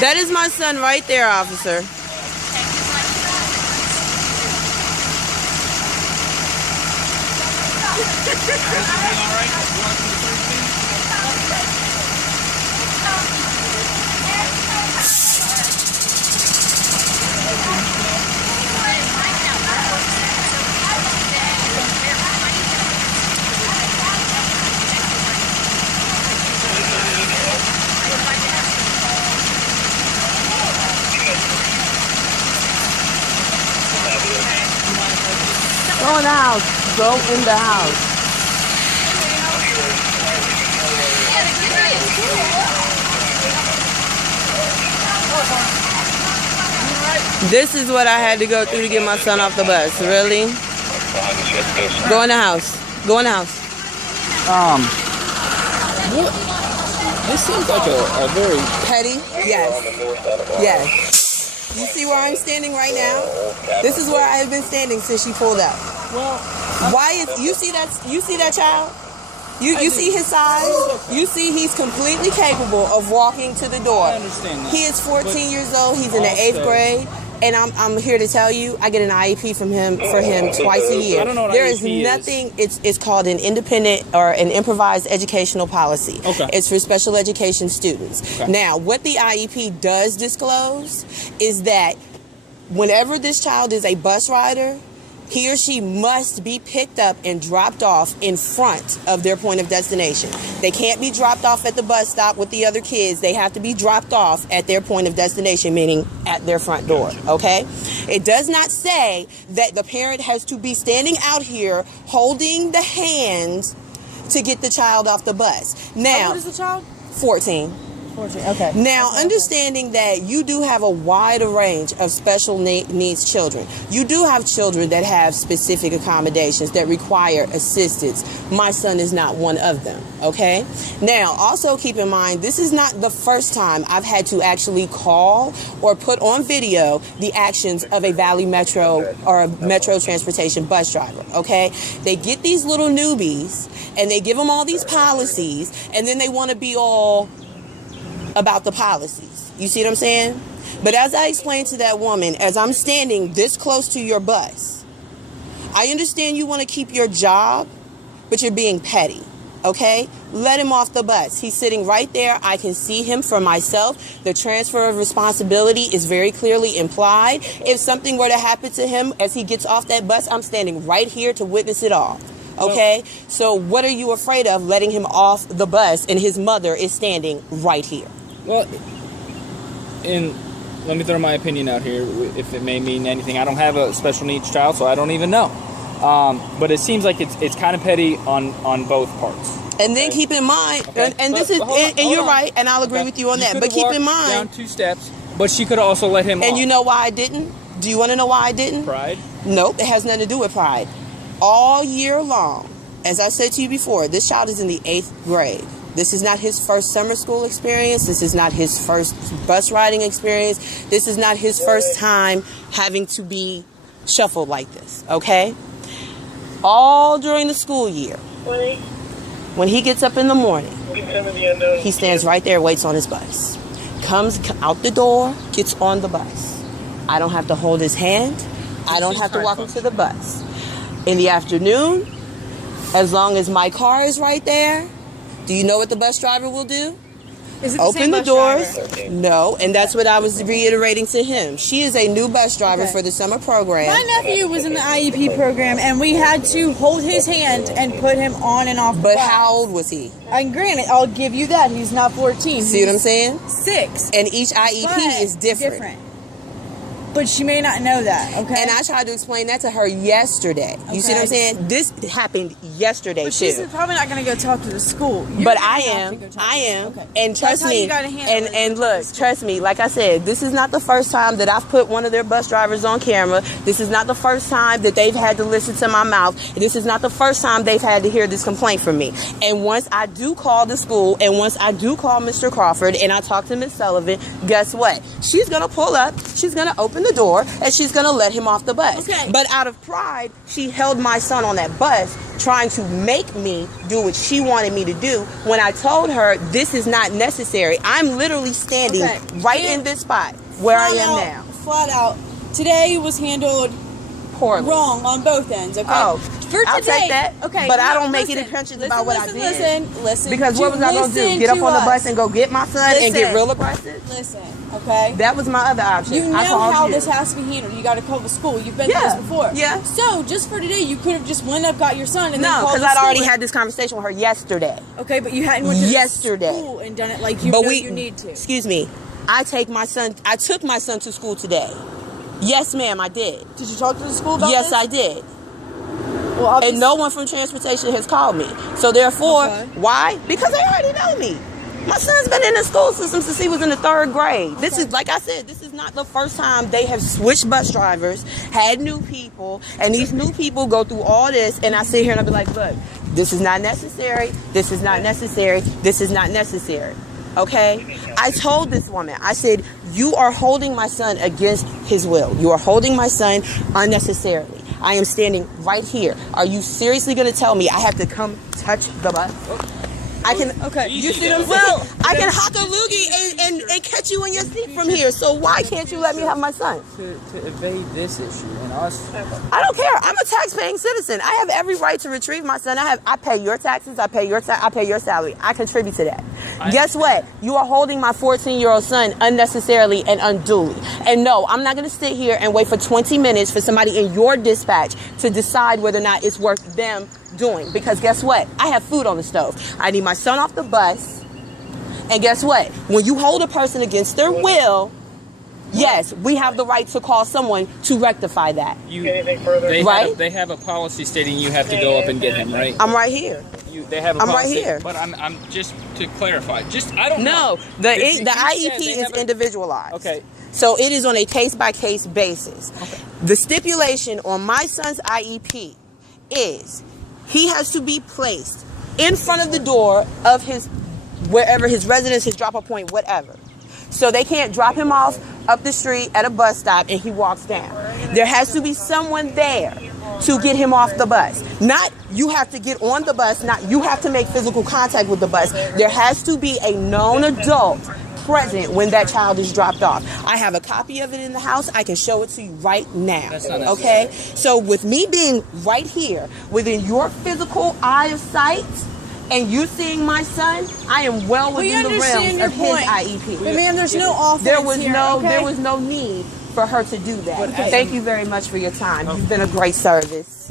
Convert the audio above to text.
That is my son right there, officer. Go in the house. Go in the house. This is what I had to go through to get my son off the bus. Really? Go in the house. Go in the house. This seems like a very petty. Yes. Yes. You see where I'm standing right now? This is where I have been standing since she pulled up. well. Why is you see that child? You see his size? You see he's completely capable of walking to the door. I understand that. He is 14 years old. He's in the 8th grade. And I'm here to tell you, I get an IEP from him twice a year. I don't know what there is IEP nothing. It's called an independent or an improvised educational policy. Okay. It's for special education students. Okay. Now, what the IEP does disclose is that whenever this child is a bus rider, he or she must be picked up and dropped off in front of their point of destination. They can't be dropped off at the bus stop with the other kids. They have to be dropped off at their point of destination, meaning at their front door, okay? It does not say that the parent has to be standing out here holding the hands to get the child off the bus. Now, how old is the child? 14. 14, okay. Now, understanding that you do have a wide range of special needs children. You do have children that have specific accommodations that require assistance. My son is not one of them, okay? Now, also keep in mind, this is not the first time I've had to actually call or put on video the actions of a Valley Metro or a Metro Transportation bus driver, okay? They get these little newbies and they give them all these policies and then they want to be all about the policies. You see what I'm saying? But as I explained to that woman, as I'm standing this close to your bus, I understand you want to keep your job, but you're being petty, okay? Let him off the bus. He's sitting right there. I can see him for myself. The transfer of responsibility is very clearly implied. If something were to happen to him as he gets off that bus, I'm standing right here to witness it all. Okay, so what are you afraid of letting him off the bus and his mother is standing right here? Well, and let me throw my opinion out here, if it may mean anything. I don't have a special needs child, so I don't even know. But it seems like it's kind of petty on both parts. And then keep in mind, Okay. and this is, and you're right, and I'll agree with you on that. But keep in mind, down 2 steps, but she could also let him. And off. you know why I didn't? Do you want to know why I didn't? Pride. Nope, it has nothing to do with pride. All year long, as I said to you before, this child is in the 8th grade. This is not his first summer school experience. This is not his first bus riding experience. This is not his first time having to be shuffled like this, okay? All during the school year, when he gets up in the morning, he stands right there, waits on his bus. Comes out the door, gets on the bus. I don't have to hold his hand. I don't have to walk him to the bus. In the afternoon, as long as my car is right there, do you know what the bus driver will do? Is it the Open same the bus doors. driver? No, and that's what I was reiterating to him. She is a new bus driver for the summer program. My nephew was in the IEP program, and we had to hold his hand and put him on and off the But bus. how old was he? And granted, I'll give you that. He's not 14. See what I'm saying? 6. And each IEP But is different. But she may not know that, okay? And I tried to explain that to her yesterday. You see what I'm saying? This happened yesterday But too. she's probably not going to go talk to the school. You're But gonna I have to am. go talk I to am. them. Okay. And trust That's how me. you gotta handle it. And look, trust me. Like I said, this is not the first time that I've put one of their bus drivers on camera. This is not the first time that they've had to listen to my mouth. This is not the first time they've had to hear this complaint from me. And once I do call the school, and once I do call Mr. Crawford, and I talk to Miss Sullivan, guess what? She's gonna pull up. She's gonna open the the door and she's going to let him off the bus. Okay. But out of pride, she held my son on that bus, trying to make me do what she wanted me to do, when I told her this is not necessary. I'm literally standing right in this spot where I am now. Flat out. Today was handled Poorly. wrong on both ends, okay? Oh, For today, I'll take that. Okay, but I don't make any pensions about what I did. Listen. Because what was I going to do? Get up on the bus and go get my son and get real aggressive? Listen, okay? That was my other option. You know how this has to be handled. You got to call the school. You've been through this before. Yeah. So, just for today, you could have just went up, got your son, and then No, called because the I'd school. already had this conversation with her yesterday. Okay, but you hadn't went to Yesterday. school and done it like you But know we, you need to. Excuse me. I took my son to school today. Yes, ma'am, I did. Did you talk to the school about Yes, this? I did. Well, And no one from transportation has called me. So therefore, why? Because they already know me. My son's been in the school system since he was in the 3rd grade. This is, like I said, this is not the first time they have switched bus drivers, had new people, and these new people go through all this, and I sit here and I be like, look, this is not necessary, this is not necessary, this is not necessary. Okay? I told this woman, I said, you are holding my son against his will. You are holding my son unnecessarily. I am standing right here. Are you seriously going to tell me I have to come touch the bus? I can, you see what I'm saying? Well, I can hock a loogie and catch you in your seat from here. So why can't you let me have my son? To evade this issue and us. I don't care. I'm a tax-paying citizen. I have every right to retrieve my son. I pay your taxes. I pay your salary. I contribute to that. Guess what? You are holding my 14-year-old son unnecessarily and unduly. And no, I'm not going to sit here and wait for 20 minutes for somebody in your dispatch to decide whether or not it's worth them doing. Because guess what? I have food on the stove. I need my son off the bus. And guess what? When you hold a person against their will, yes, we have the right to call someone to rectify that. They have a policy stating you have to go up and get him, right? I'm right here. They have a I'm policy, right here. But I'm just to clarify. I don't know. No, the IEP is individualized. Okay. So it is on a case-by-case basis. Okay. The stipulation on my son's IEP is he has to be placed in front of the door of wherever his residence, his drop-off point, whatever. So they can't drop him off up the street at a bus stop and he walks down. There has to be someone there to get him off the bus. Not you have to get on the bus, not you have to make physical contact with the bus. There has to be a known adult present when that child is dropped off. I have a copy of it in the house. I can show it to you right now. Okay? So with me being right here, within your physical eye of sight, and you seeing my son, I am well within the realms of his IEP. But ma'am, there's no offense There was here, there was no need for her to do that. Thank you very much for your time. You've been a great service.